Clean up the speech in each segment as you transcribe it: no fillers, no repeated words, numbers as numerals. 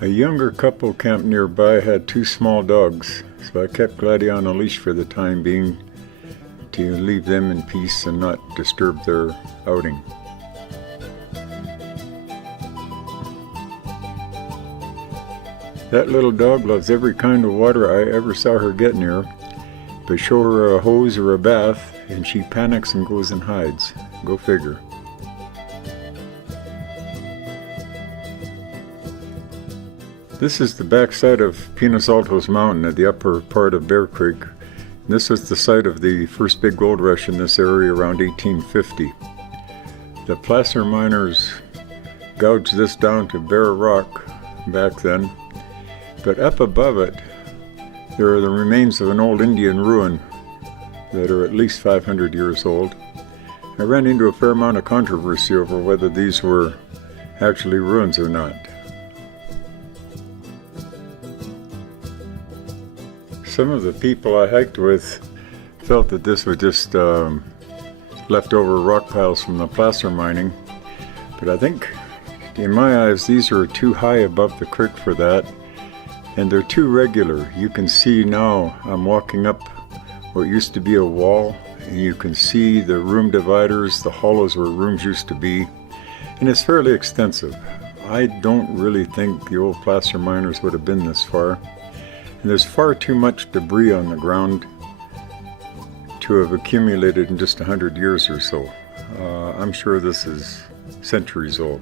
A younger couple camped nearby had two small dogs, so I kept Gladdy on a leash for the time being to leave them in peace and not disturb their outing. That little dog loves every kind of water I ever saw her get near, but show her a hose or a bath and she panics and goes and hides. Go figure. This is the backside of Pinos Altos mountain at the upper part of Bear Creek. This was the site of the first big gold rush in this area around 1850. The placer miners gouged this down to bare rock back then, but up above it there are the remains of an old Indian ruin that are at least 500 years old. I ran into a fair amount of controversy over whether these were actually ruins or not. Some of the people I hiked with felt that this was just leftover rock piles from the placer mining, but I think in my eyes these are too high above the creek for that, and they're too regular. You can see now I'm walking up what used to be a wall, and you can see the room dividers, the hollows where rooms used to be, and it's fairly extensive. I don't really think the old placer miners would have been this far. And there's far too much debris on the ground to have accumulated in just 100 years or so. I'm sure this is centuries old.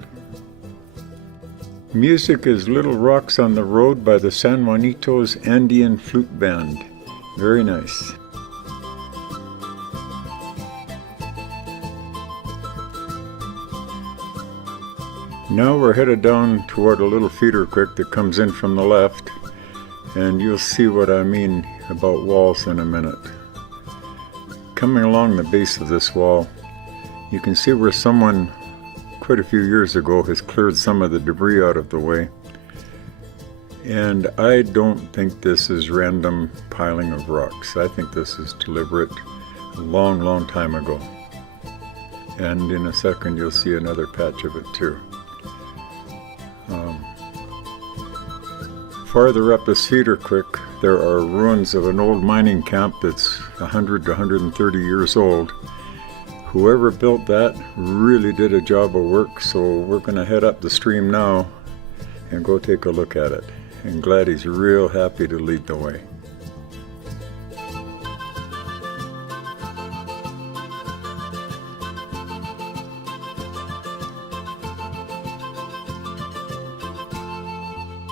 Music is Little Rocks on the Road by the San Juanitos Andean Flute Band. Very nice. Now we're headed down toward a little feeder creek that comes in from the left, and you'll see what I mean about walls in a minute. Coming along the base of this wall, you can see where someone quite a few years ago has cleared some of the debris out of the way. And I don't think this is random piling of rocks. I think this is deliberate a long, long time ago. And in a second you'll see another patch of it too. Farther up this feeder creek, there are ruins of an old mining camp that's 100 to 130 years old. Whoever built that really did a job of work, so we're going to head up the stream now and go take a look at it. And Gladdy's real happy to lead the way.